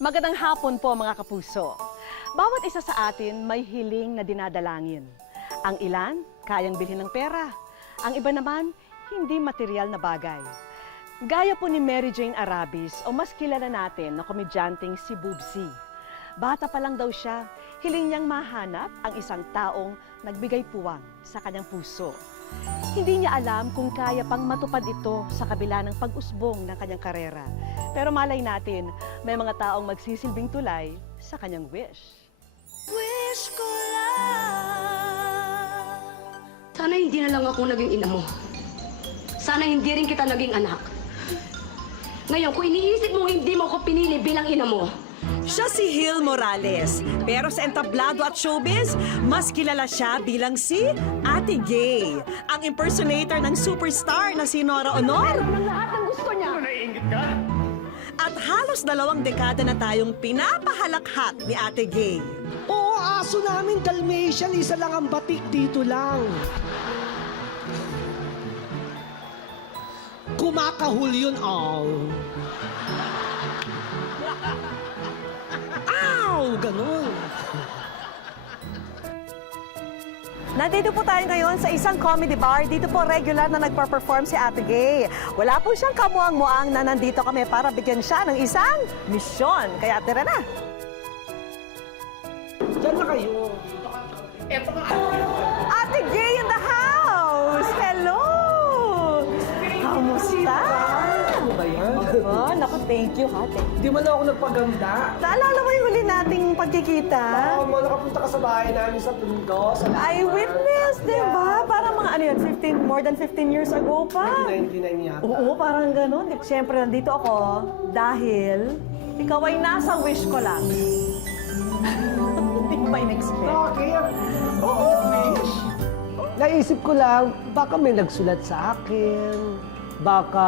Magandang hapon po mga kapuso. Bawat isa sa atin may hiling na dinadalangin. Ang ilan, kayang bilhin ng pera. Ang iba naman, hindi material na bagay. Gaya po ni Mary Jane Arabis o mas kilala natin na komedyanteng si Boobsy. Bata pa lang daw siya, hiling niyang mahanap ang isang taong nagbigay puwang sa kanyang puso. Hindi niya alam kung kaya pang matupad ito sa kabila ng pag-usbong ng kanyang karera. Pero malay natin, may mga taong magsisilbing tulay sa kanyang wish. Wish ko lang. Sana hindi na lang ako naging ina mo. Sana hindi rin kita naging anak. Ngayon, kung iniisip mong hindi mo ako pinili bilang ina mo, Siya si Hil Morales, pero sa entablado at showbiz, mas kilala siya bilang si Ate Gay, ang impersonator ng superstar na si Nora Honor. At halos 2 dekada na tayong pinapahalakhat ni Ate Gay. Oo, aso namin Dalmatian, isa lang ang batik dito lang. Kumakahul yun, Ow, ganun. Nandito po tayo ngayon sa isang comedy bar. Dito po regular na nagpa-perform si Ate Gay. Wala po siyang kamuang-muang na nandito kami para bigyan siya ng isang misyon. Kaya tira na. Diyan na kayo. Ate Gay in the house! Hello! Kamusta? Ano ba yan? Oh, naku, thank you ha. Di mo na ako nagpaganda. Naalala mo yung huli nating pagkikita? Oo, mo nakapunta ka sa bahay namin sa Tondo. Sa I witnessed, di ba? Parang mga ano yun, more than 15 years ago pa. 1999 yata. Oo, parang ganun. Siyempre, nandito ako dahil ikaw ay nasa wish ko lang. Hindi ko ba in-expect? Bakit? Oo, wish. Naisip ko lang, baka may nagsulat sa akin. Baka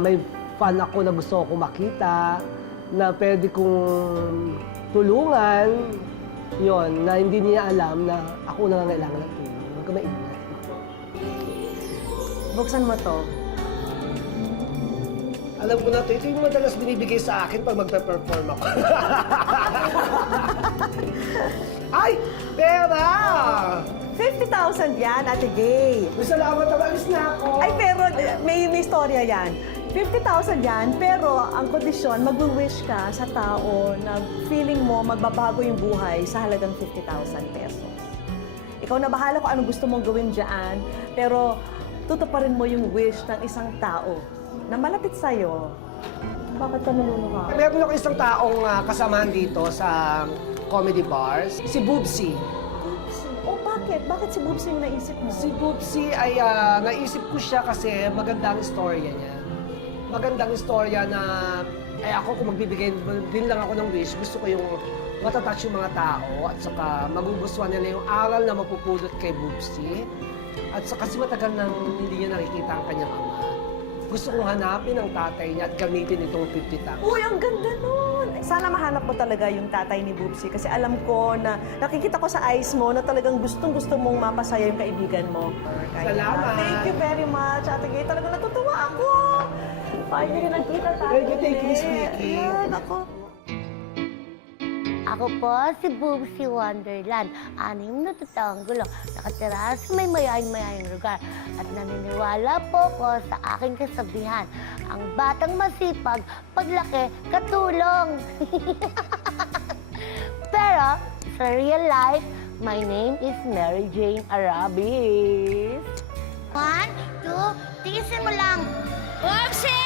may fan ako na gusto ko makita, na pwede kong tulungan. Yon, na hindi niya alam na ako nangangailangan ng tulong. Huwag ka maingat. Buksan mo to. Alam ko na ito yung madalas binibigay sa akin pag magpe-perform ako. Ay! Pera! 50,000 yan, Ate Gay. May salamat na alis na ako. Ay, pero may istorya yan. 50,000 yan, pero ang kondisyon, mag-wish ka sa tao na feeling mo magbabago yung buhay sa halagang 50,000 pesos. Ikaw na bahala kung anong gusto mong gawin dyan, pero tutuparin mo yung wish ng isang tao na malapit sa'yo. Bakit ka naluluha? Meron ako isang taong kasamahan dito sa comedy bars, si Boobsy. Oh, bakit? Bakit si Boobsy yung naisip mo? Si Boobsy ay naisip ko siya kasi magandang istorya niya. Magandang istorya na ay ako kung magbibigay din lang ako ng wish, gusto ko yung matatouch yung mga tao at saka magugustuhan nila yung aral na mapupulot kay Boobsy. At saka kasi matagal nang hindi niya nakikita ang kanyang ama. Gusto kong hanapin ang tatay niya at gamitin itong 50,000. Uy, ang ganda nun! Sana mahanap mo talaga yung tatay ni Boobsy kasi alam ko na nakikita ko sa eyes mo na talagang gustong-gusto mong mapasaya yung kaibigan mo. Salamat. Thank you very much, Ate Gay. Talagang natutuwa ako. Finally, nagkita tayo. Thank you, Miss Vicky. Ayan, ako. Ako po si Boobsy Wonderland, 6 na taong gulo, nakatira sa may mayayang lugar. At naniniwala po ko sa aking kasabihan, ang batang masipag, paglaki, katulong. Pero sa real life, my name is Mary Jane Arabis. 1, 2, tigisin mo lang. Bobsy!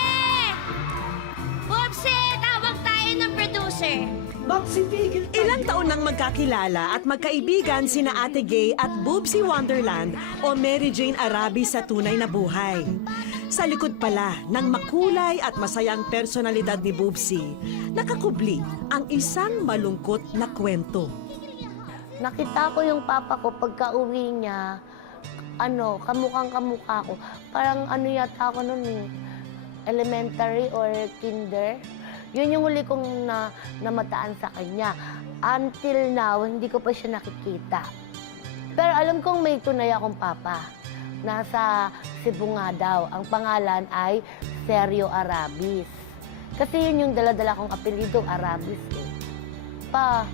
Bobsy! Tawag tayo ng producer. Magsitigil tayo. Ilang taon nang magkakilala at magkaibigan sina Ate Gay at Boobsy Wonderland o Mary Jane Arabis sa tunay na buhay. Sa likod pala ng makulay at masayang personalidad ni Boobsy, nakakubli ang isang malungkot na kwento. Nakita ko yung papa ko pagka-uwi niya, kamukhang-kamukha ko. Parang yata ako nun elementary or kinder. Yun yung huli kong namataan sa kanya. Until now, hindi ko pa siya nakikita. Pero alam kong may tunay akong papa. Nasa Cebu nga daw. Ang pangalan ay Sergio Arabis. Kasi yun yung dala-dala kong apelido, Arabis eh. Pa,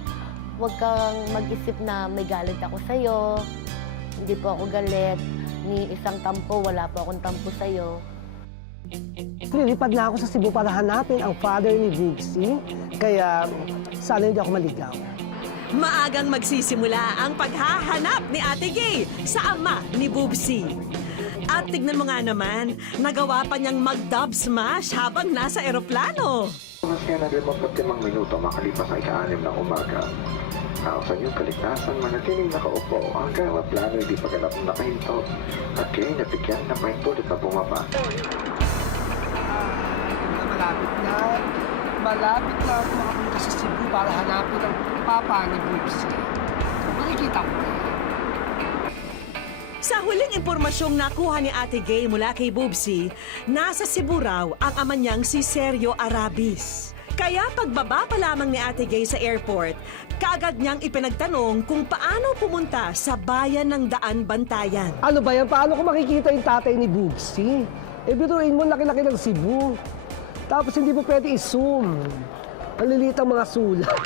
huwag kang mag-isip na may galit ako sa'yo. Hindi po ako galit. Ni isang tampo, wala po akong tampo sa'yo. Lilipad na ako sa Cebu para hanapin ang father ni Bubsy. Kaya sana hindi ako maligaw. Maagang magsisimula ang paghahanap ni Ate Gay sa ama ni Bubsy. At tignan mo nga naman, nagawa pa niyang mag-dub smash habang nasa eroplano. Mas kaya na 55 minuto makalipas ang ika-6 ng umaga. Sa inyong kaligtasan, manatiling nakaupo hanggang plano hindi pagganap na nakahinto at kayo nabigyan na pahintulit na bumaba. Malapit na ako makapunta sa Cebu para hanapin ang papa ni Bubsy. Makikita ko na. Sa huling impormasyong nakuha ni Ate Gay mula kay Bubsy, nasa Cebu raw ang ama niyang si Sergio Arabis. Kaya pagbaba pa lamang ni Ate Gay sa airport, kaagad niyang ipinagtanong kung paano pumunta sa bayan ng Daan Bantayan. Ano ba yan? Paano ko makikita yung tatay ni Bubsy? Biruin mo, laki-laki ng Cebu. Tapos hindi mo pwede i-zoom. Ang liliit ang mga sulat.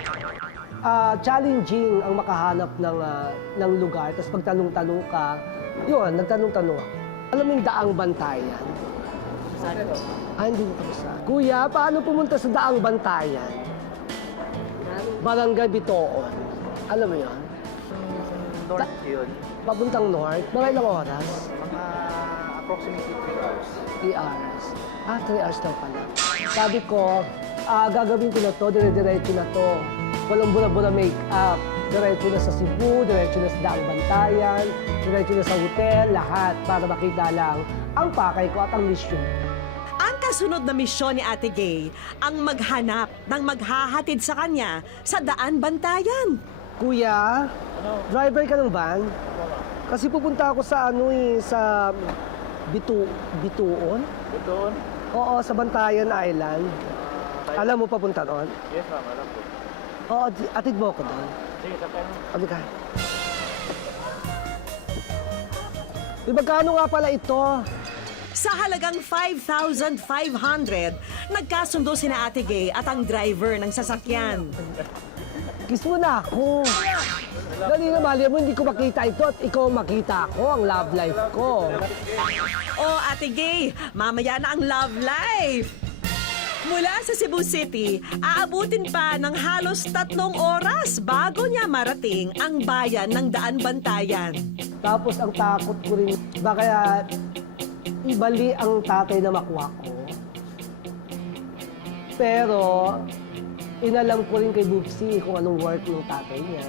Challenging ang makahanap ng lugar. Tapos pagtanong-tanong ka, yun, nagtanong-tanong ako. Alam mo yung Daang Bantayan? Hindi mo tapos na. Kuya, paano pumunta sa Daang Bantayan? Barangay Bitoon. Alam mo yun? North yun. Papuntang north. Mga ilang oras? Mga approximately 3 hours. 3 hours. 3 hours lang pala. Sabi ko, gagawin ko na to, dire-diretso na to. Walang bura-bura make-up. Diretso na sa Cebu, diretso na sa Daang Bantayan, diretso na sa hotel, lahat para makita lang ang pakay ko at ang mission. Ang kasunod na misyon ni Ate Gay ang maghanap ng maghahatid sa kanya sa Daan Bantayan. Kuya, driver ka ng van? Kasi pupunta ako sa sa Bituon? Doon? Oo, sa Bantayan Island. Alam mo papunta doon? Yes, ma'am. Alam ko. Oo, atid mo ako doon. Sige, sakay mo. Abi ka. Magkano nga pala ito? Sa halagang 5,500, nagkasundo sina Ate Gay at ang driver ng sasakyan. Kiss mo na ako. Dali na, mali mo, hindi ko makita ito at ikaw makita ako, ang love life ko. Oh, Ate Gay, mamaya na ang love life! Mula sa Cebu City, aabutin pa ng halos 3 oras bago niya marating ang bayan ng Daan Bantayan. Tapos ang takot ko rin, baka ibali ang tatay na makuha ko. Pero, inalam ko rin kay Bubsy kung anong work ng tatay niya.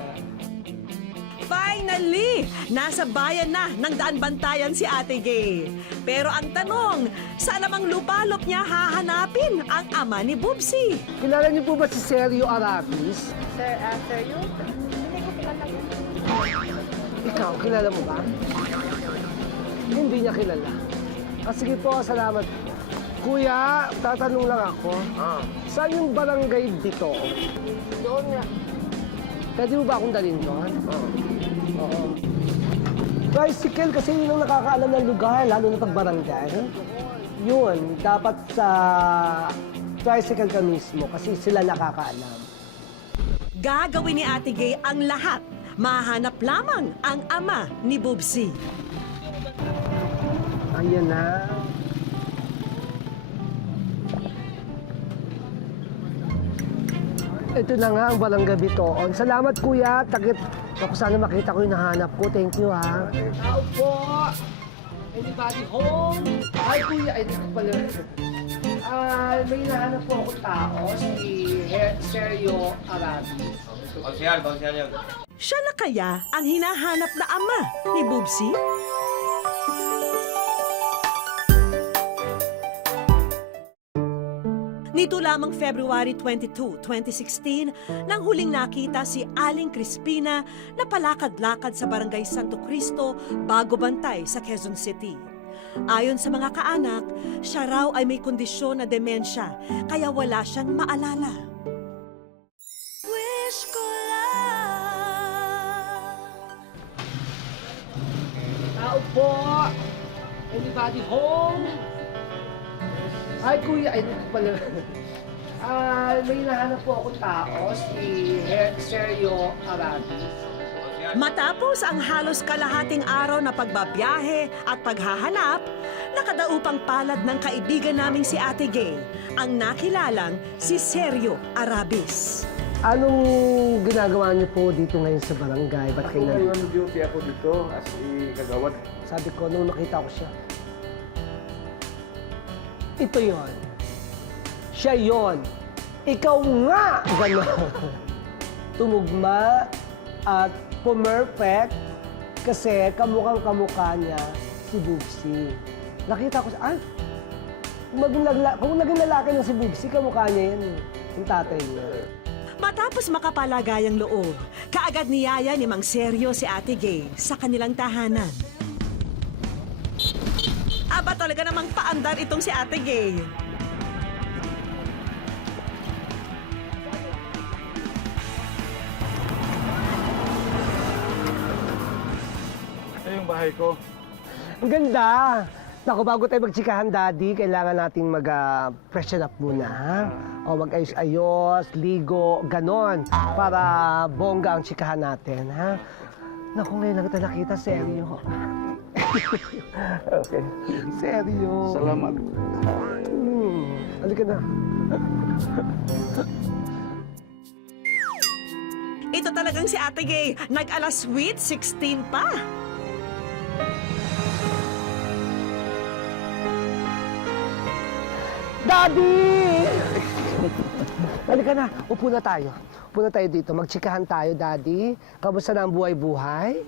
Finally, nasa bayan na ng Daan Bantayan si Ate Gay. Pero ang tanong, saan namang lupalop niya hahanapin ang ama ni Bubsy? Kilala niyo po ba si Sergio Arabis? Sergio? Hindi ko kilala yun. Ikaw, kilala mo ba? Hindi niya kilala. Sige po, salamat. Kuya, tatanong lang ako. Saan yung barangay dito? Doon nga. Pwede mo ba akong dalhin doon? Oo. Tricycle kasi yun ang nakakaalam ng lugar, lalo na pag barangay. Yun, dapat sa tricycle ka mismo kasi sila nakakaalam. Gagawin ni Ate Gay ang lahat. Mahanap lamang ang ama ni Bubsy. Ayan na. Ito na nga ang Barangay Bitoon. Salamat kuya. Ako sana makita ko yung nahanap ko. Thank you ha. Tao po! Anybody home? Ay kuya, ay dito pala. May hinahanap po akong tao. Si Sergio Arabis. Bangsihan yun. Siya na kaya ang hinahanap na ama ni Bubsy? Nito lamang February 22, 2016, nang huling nakita si Aling Crispina na palakad-lakad sa Barangay Santo Cristo, Bago Bantay sa Quezon City. Ayon sa mga kaanak, siya raw ay may kondisyon na demensya, kaya wala siyang maalala. Wish ko lang. Tao po! Anybody home? Ay kuya, ay dito pala. May hinahanap po akong tao, si Sergio Arabis. Matapos ang halos kalahating araw na pagbabiyahe at paghahanap, nakadaupang palad ng kaibigan naming si Ate Gay, ang nakilalang si Sergio Arabis. Anong ginagawa niyo po dito ngayon sa barangay? Ba't Ako kayo nandito? ngayon duty ako dito as kagawad. Sabi ko, nung nakita ko siya, ito yon. Siya yon. Ikaw nga! Gano'n. Tumugma at pumperfect kasi kamukhang-kamukha niya si Bubsy. Nakita ko siya, kung naging lalaki ng si Bubsy, kamukha niya yan, yung tatay niya. Matapos makapalagayang loob, kaagad niyaya ni Mang Sergio si Ate Gay sa kanilang tahanan. Aba talaga namang paandar itong si Ate Gay. Ito yung bahay ko. Ang ganda! Naku, bago tayo magtsikahan, Daddy, kailangan nating mag-freshen up muna, ha? O mag-ayos-ayos, ligo, ganon, para bongga ang tsikahan natin, ha? Naku, ngayon lang kita nakita, seryo. Okay. Seryo. Salamat. Halika na. Ito talagang si Ate Gay, nag-alas sweet 16 pa. Daddy! Halika na, upo na tayo. Upo na tayo dito, magtsikahan tayo, Daddy. Kamusta na ang buhay-buhay?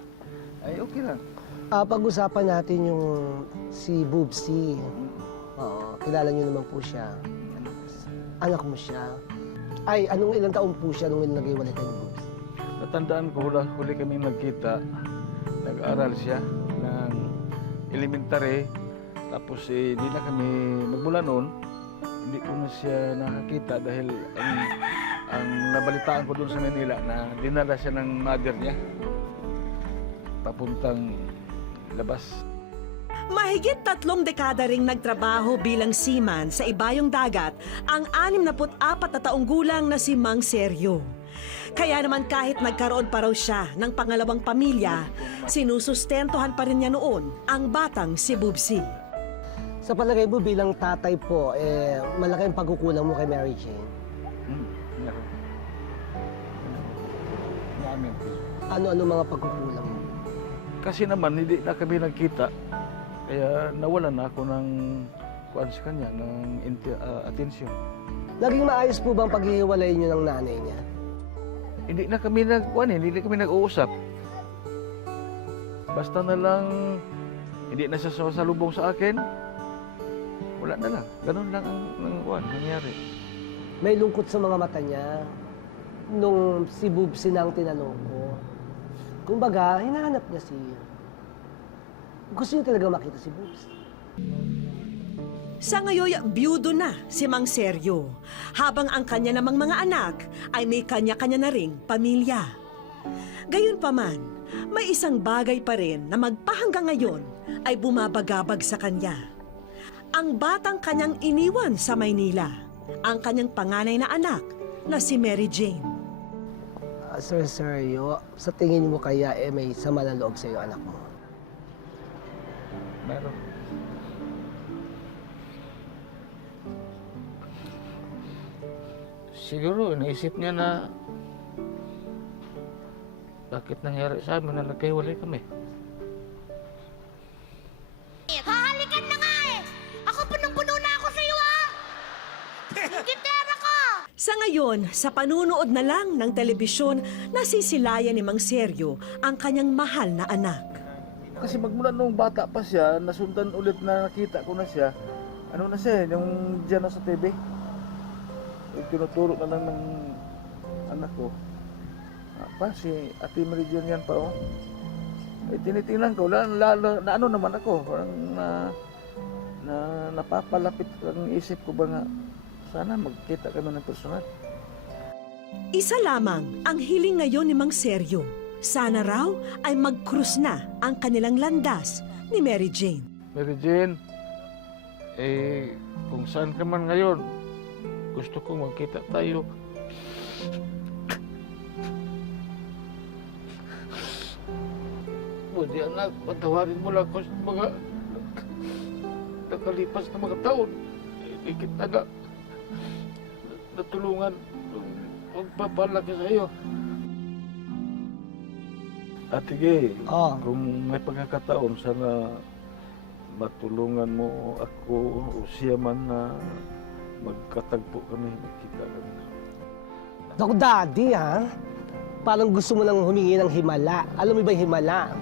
Ay, okay lang. Pag-usapan natin yung si Bubsy. Oo, kilala niyo naman po siya. Anak mo siya. Ay, anong ilang taon po siya nung nag-iwalay kayo ni Bubsy? Natandaan ko, huli kami nagkita. Nag-aral siya ng elementary. Tapos di na kami, magmula noon, hindi ko na siya nakakita dahil ang nabalitaan ko doon sa Manila na dinala siya ng mother niya. Papuntang labas. Mahigit 3 dekada ring nagtrabaho bilang seaman sa ibayong dagat ang 64 na taong gulang na si Mang Sergio. Kaya naman kahit nagkaroon pa raw siya ng pangalawang pamilya, sinusustentuhan pa rin niya noon ang batang si Bubsy. Sa palagay mo bilang tatay po, malaki ang pagkukulang mo kay Mary Jane. Namin. Ano-ano mga pagkukulang mo? Kasi naman, hindi na kami nagkita. Kaya nawalan na ako ng kuwan sa kanya, ng atensyon. Naging maayos po bang paghihiwalay niyo ng nanay niya? Hindi na kami hindi kami nag-uusap. Basta na lang, hindi na siya sasalubong sa akin. Wala na lang. Ganun lang ang nangyari. May lungkot sa mga mata niya nung si Bubsy na ang tinanong ko. Kumbaga, hinahanap niya si... Gusto niya talaga makita si Bubsy. Sa ngayon, biyudo na si Mang Sergio, habang ang kanya namang mga anak ay may kanya-kanya na ring pamilya. Gayunpaman, may isang bagay pa rin na magpahanggang ngayon ay bumabagabag sa kanya. Ang batang kanyang iniwan sa Maynila, ang kanyang panganay na anak na si Mary Jane. Sir Sergio, sa tingin mo kaya may sama na loob sa iyo anak mo? Meron. Siguro, naisip niya na bakit nangyari sa amin na nagkahiwalay kami. Hahalikan na nga eh! Ako punong-puno na ako sa'yo ah! Yung gitara ko! Sa ngayon, sa panunood na lang ng telebisyon, nasisilayan ni Mang Sergio ang kanyang mahal na anak. Kasi magmula nung bata pa siya, nasundan ulit na nakita ko na siya, ano na siya, yung dyan na sa TV. Tinuturo na lang ng anak ko. Si Ate Mary Jane yan pa, oh. Tinitingnan ko, lalo, na ano naman ako, parang napapalapit ang isip ko ba nga, sana magkita kami ng personal. Isa lamang ang hiling ngayon ni Mang Sergio. Sana raw ay mag-cruise na ang kanilang landas ni Mary Jane. Mary Jane, kung saan ka man ngayon, Gusto ko magkita tayo. Buti anak, patawarin mo lang ako sa mga nakalipas na mga taon. Hindi kita na natulungan magpapalaki sa iyo. Ate Gay, Oh. kung may pagkakataon, sana matulungan mo ako o siya man na magkatagpo kami, magkita kami. Naku, Daddy, ha? Parang gusto mo nang humingi ng himala. Alam mo ba yung himala?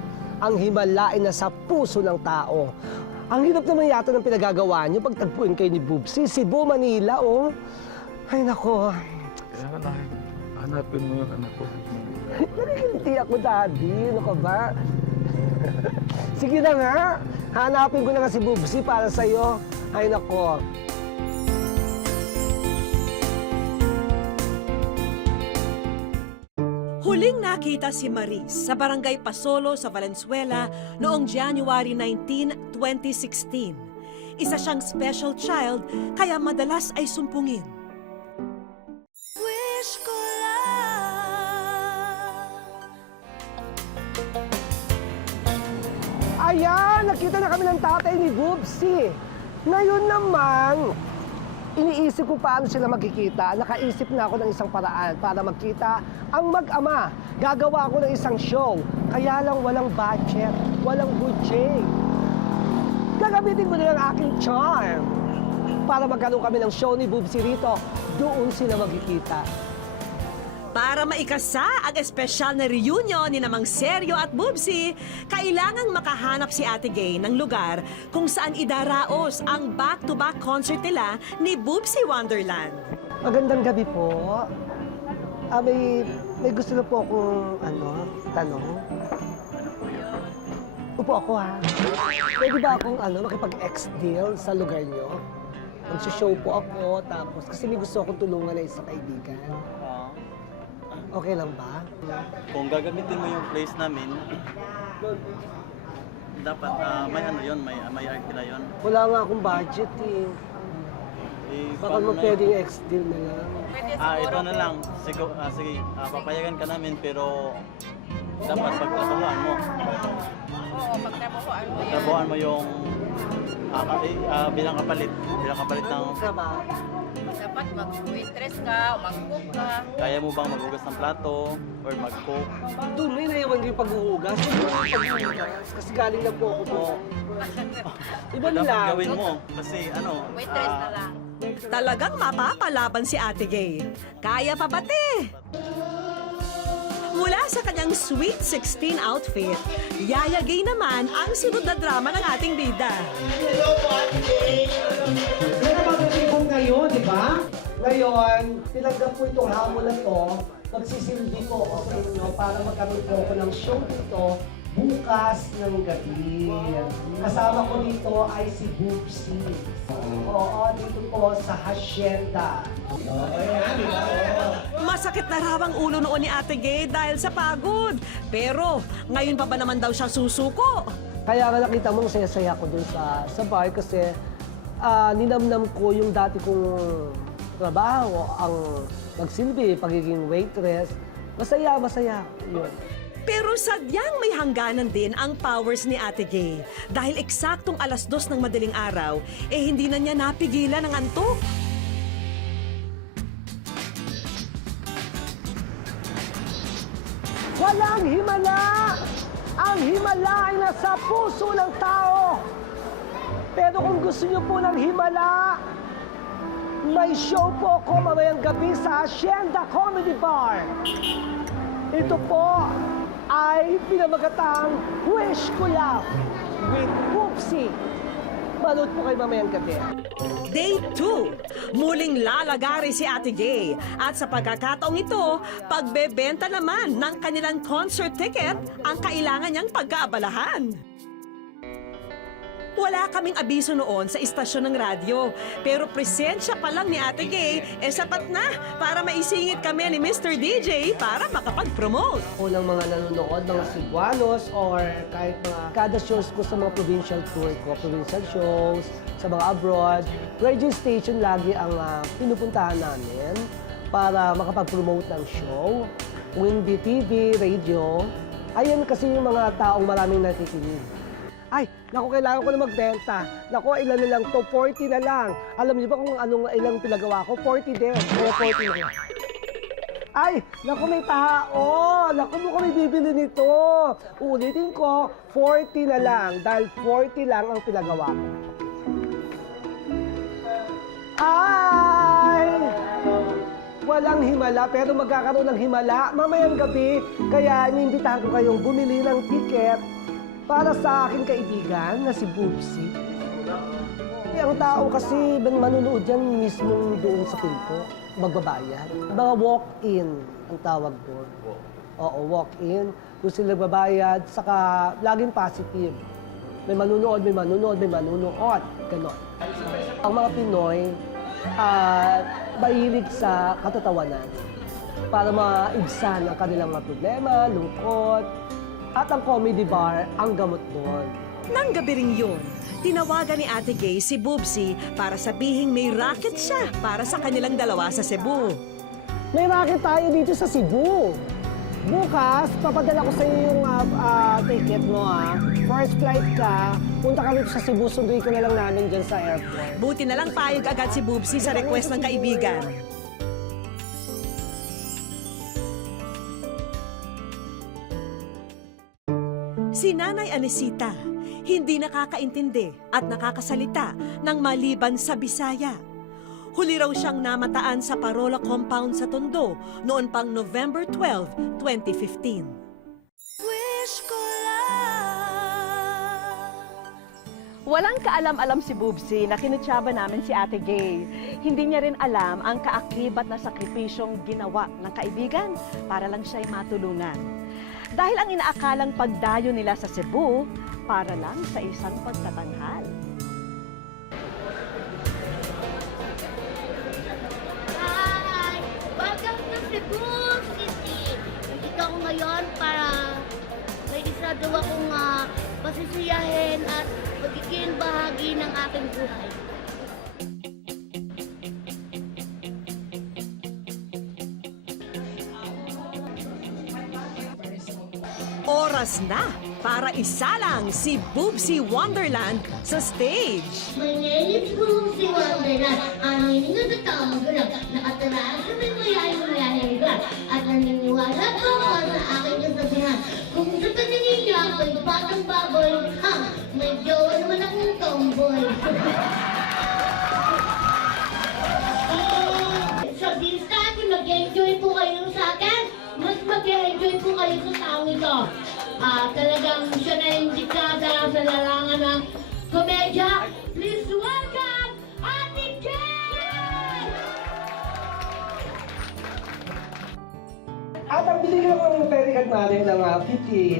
Ang himala ay nasa puso ng tao. Ang hirap naman yata ng pinagagawa niyo pagtagpuin kayo ni Bubsy. Cebu, Manila, oh. Ay, nako. Kaya hanapin mo yung anak ko. Nakikiliti ako, Daddy. Ano ka ba? Sige na nga. Hanapin ko na nga si Bubsy para sa'yo. Ay, nako. Huling nakita si Maris sa Barangay Pasolo sa Valenzuela noong January 19, 2016. Isa siyang special child kaya madalas ay sumpungin. Wish ko lang. Ayan, nakita na kami ng tatay ni Bubsy. Ngayon naman, iniisip ko paano sila magkikita. Nakaisip na ako ng isang paraan para magkita ang mag-ama. Gagawa ako ng isang show. Kaya lang walang budget, walang budget. Gagamitin ko na ang aking charm para magkaroon kami ng show ni Bubsy rito. Doon sila magkikita. Para maikasa ang espesyal na reunion ni Namang Seryo at Bubsy, kailangang makahanap si Ate Gay ng lugar kung saan idaraos ang back-to-back concert nila ni Bubsy Wonderland. Magandang gabi po. May gusto na po akong, tanong. Upo ako, ha? Pwede ba akong, makipag-ex-deal sa lugar niyo? Mag-show po ako, tapos, kasi may gusto akong tulungan na isang kaibigan. Okay lang ba? Kung gagamitin mo yung place namin, dapat may ano yun, may arkila yun. Wala nga akong budget, eh. Baka mo pwedeng ex-deal na lang. Ito na lang. Sige, papayagan ka namin pero dapat pagtrabahoan mo. Oo, pagtrabahoan mo yan. Trabahoan mo yung bilang kapalit ng... Trabaho. Dapat mag-waitress ka, o mag-cook ka. Kaya mo bang maghugas ng plato or mag-cook? Doon, may naiwan ko yung paghuhugas. Kasi galing na po ako po. Iba na Dapat lang. gawin mo kasi Waitress na lang. Talagang mapapalaban si Ate Gay. Kaya pa bate! Mula sa kanyang Sweet 16 outfit, Yaya Gay naman ang sunod na drama ng ating bida. Pinapagdating ko ngayon, di ba? Ngayon, tinanggap ko itong hamon na to. Magsisilbi po ako sa inyo para magkaroon po ako ng show dito bukas ng gabi. Kasama ko dito ay si Bubsy. Oo, dito po sa Hacienda. Masakit na raw ang ulo noon ni Ate Gay dahil sa pagod. Pero ngayon pa ba naman daw siya susuko? Kaya nga nakita mo, saya-saya ko dun sa bar kasi ninamnam ko yung dati kong trabaho, ang magsilbi, pagiging waitress. Masaya, masaya. Yun. Pero sadyang may hangganan din ang powers ni Ate Gay. Dahil eksaktong 2:00 ng madaling araw, hindi na niya napigilan ang antok. Walang himala! Ang himala ay nasa puso ng tao. Pero kung gusto niyo po ng himala, may show po ako mamayang gabi sa Hacienda Comedy Bar. Ito po ay pinamagatang Wish Ko Lang with Bubsy. Manood po kayo mamayang gabi. Day 2, muling lalagari si Ate Gay. At sa pagkakataong ito, pagbebenta naman ng kanilang concert ticket ang kailangan niyang pagkaabalahan. Wala kaming abiso noon sa istasyon ng radyo. Pero presensya pa lang ni Ate Gay, sapat na para maisingit kami ni Mr. DJ para makapag-promote. Unang mga nanonood, mga Cebuanos, or kahit mga kada shows ko sa mga provincial tour ko, provincial shows, sa mga abroad, radio station lagi ang pinupuntahan namin para makapag-promote ng show. Kung hindi TV, radio, ayan kasi yung mga taong maraming nakikinig. Ay, naku, kailangan ko na magbenta. Naku, ilan na lang to? 40 na lang. Alam niyo ba kung anong ilang pinagawa ko? 40 din. Kaya 40 na. Ay, naku, may tao. Naku, mo kami bibili nito. Uulitin ko, 40 na lang. Dahil 40 lang ang pinagawa ko. Ay! Walang himala, pero magkakaroon ng himala mamayang gabi. Kaya iniimbitahan ko kayong bumili ng ticket para sa aking kaibigan na si Boobsy. Ang tao kasi manunood yan mismo doon sa pinto, magbabayad. Mga walk-in ang tawag doon. Oo, walk-in. Doon sila magbabayad, saka laging positive. May manunood, may manunood, may manunood. Ganon. Ang mga Pinoy, mahilig sa katatawanan para maibsan ang kanilang mga problema, lungkot, at ang comedy bar ang gamot doon. Nang gabi rin yun, tinawagan ni Ate Gay si Boobsy para sabihing may racket siya para sa kanilang dalawa sa Cebu. May racket tayo dito sa Cebu. Bukas, papadala ko sa iyo yung ticket mo, First flight ka, punta ka dito sa Cebu, sunduin ko na lang namin dyan sa airport. Buti na lang payag agad si Boobsy sa request ng kaibigan. Si Nanay Anesita, hindi nakakaintindi at nakakasalita ng maliban sa Bisaya. Huli raw siyang namataan sa Parola Compound sa Tondo noon pang November 12, 2015. Walang kaalam-alam si Boobsy na kinutsaba namin si Ate Gay. Hindi niya rin alam ang kaakibat na sakripisyong ginawa ng kaibigan para lang siya'y matulungan. Dahil ang inaakalang pagdayo nila sa Cebu para lang sa isang pagtatanghal. Hi! Welcome to Cebu City! Nandito ako ngayon para may isa daw akong pasisiyahin at magiging bahagi ng aking buhay. Oras na para isalang si Boobsy Wonderland sa stage. My name is Boobsy Wonderland. Ang hiling na tatawag lang. Nakataraan sa may mayayang lugar. At naniniwala ko sa aking kasabihan. Kung sa paningin niya ako'y batang baboy, may jowa naman akong tomboy. Sa pista, mag-enjoy po kayo sa akin. Mas mag-enjoy po kayo sa taong ito. Talagang siya na yung dikada sa larangan ng komedya. Please welcome Ate Gay! At ang binigyan ko ng credit card namin ng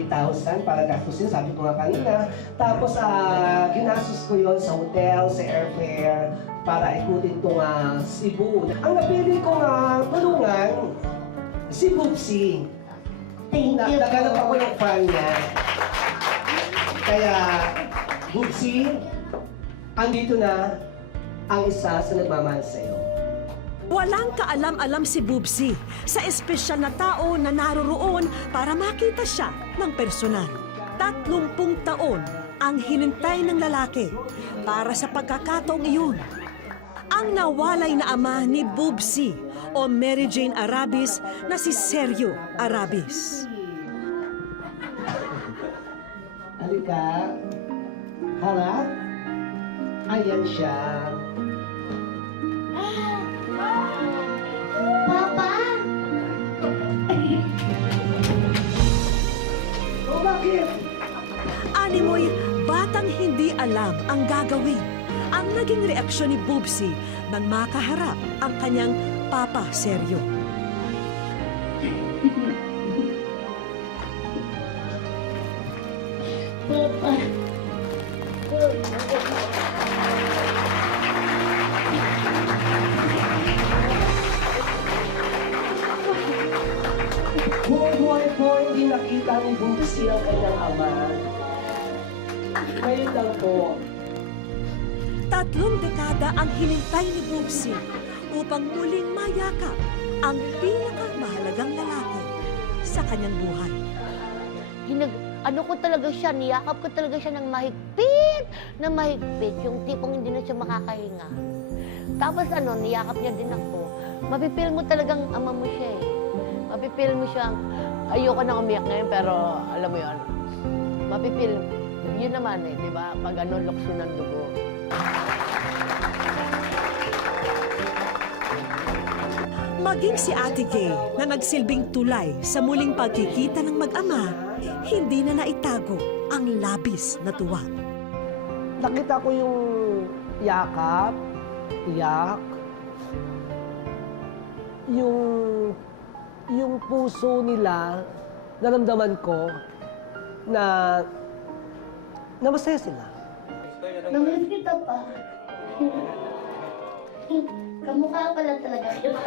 58,000 para gastusin, sabi ko nga kanina. Tapos ginastos ko yon sa hotel, sa airfare, para ikutin itong Cebu. Ang napili kong tulungan, si Boobsy. Thank you po. Naganap ako ng fan niya. Kaya, Boobsy, andito na ang isa sa nagmamahal sa'yo. Walang kaalam-alam si Boobsy sa espesyal na tao na naroroon para makita siya ng personal. 30 taon ang hinintay ng lalaki para sa pagkakataong iyon. Ang nawalay na ama ni Boobsy o Mary Jane Arabis na si Sergio Arabis. Halika. Harap. Ayan siya. Papa! Oh, bakit? Animoy, batang hindi alam ang gagawin. Ang naging reaksyon ni Boobsy nang makaharap ang kanyang Papa Sergio. Papa! Buhay po hindi nakita ni Bubsy ang kanyang ama. Ngayon lang po. 3 dekada ang hinintay ni Bubsy upang muling mayakap ang pinakamahalagang lalaki sa kanyang buhay. Ano ko talaga siya, niyakap ko talaga siya ng mahigpit, yung tipong hindi na siya makakahinga. Tapos niyakap niya din ako. Mapipil mo talagang ama mo siya eh. Mapipil mo siyang, ayoko na umiyak ngayon pero alam mo yun, mapipil, yun naman eh, di ba? Pag lukso ng dugo. Maging si Ate Gay na nagsilbing tulay sa muling pagkikita ng mag-ama, hindi na naitago ang labis na tuwa. Nakita ko yung yakap, iyak, yung puso nila, naramdaman ko na masaya sila. Namiss kita pa. Kamukha pala talaga kita.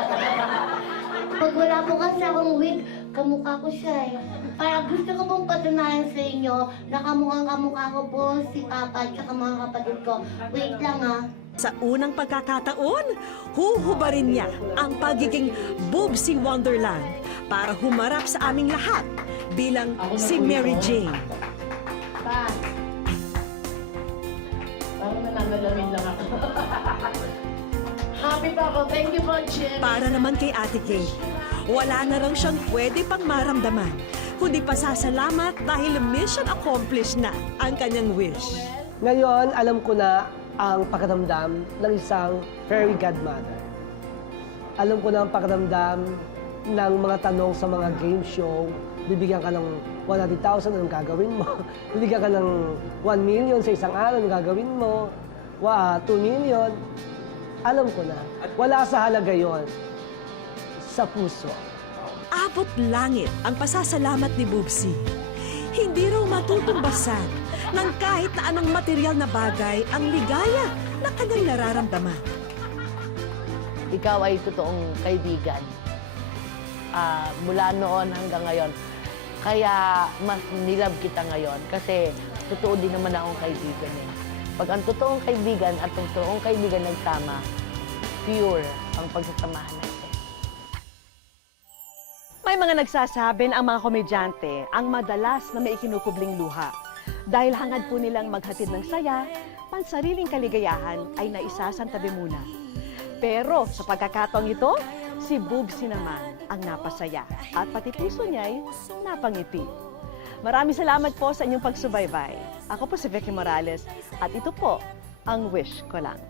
Pag wala po kasi akong wig, kamukha ko siya eh. Para gusto ko pong patunayan sa inyo na kamukha ko po si Papa at saka mga kapatid ko. Wait lang ah. Sa unang pagkakataon, huhubarin niya ang pagiging Bubsy Wonderland para humarap sa aming lahat bilang si Mary Jane. Pa. Parang nananalamin lang ako. Happy pa ako. Thank you po, Jim. Para naman kay Ate Gay, wala na raw siyang pwede pang maramdaman, kundi pasasalamat dahil mission accomplished na ang kanyang wish. Ngayon, alam ko na ang pakiramdam ng isang fairy godmother. Alam ko na ang pakiramdam ng mga tanong sa mga game show. Bibigyan ka ng 100,000, anong gagawin mo? Bibigyan ka ng 1 million sa isang araw, anong gagawin mo? 2 million. Alam ko na, wala sa halaga yon sa puso. Abot langit ang pasasalamat ni Bubsy. Hindi raw matutumbasan ng kahit na anong material na bagay ang ligaya na kanyang nararamdaman. Ikaw ay totoong kaibigan. Mula noon hanggang ngayon. Kaya mas nilab kita ngayon kasi totoo din naman akong kaibigan eh. Pag ang totoong kaibigan at ang totoong kaibigan nagsama, pure ang pagsasamahan natin. May mga nagsasabi na ang mga komedyante ang madalas na may ikinukubling luha. Dahil hangad po nilang maghatid ng saya, pansariling kaligayahan ay naisasantabi muna. Pero sa pagkakataong ito, si Bubsy naman ang napasaya at pati puso niya'y napangiti. Maraming salamat po sa inyong pagsubaybay. Ako po si Vicky Morales at ito po ang Wish Ko Lang.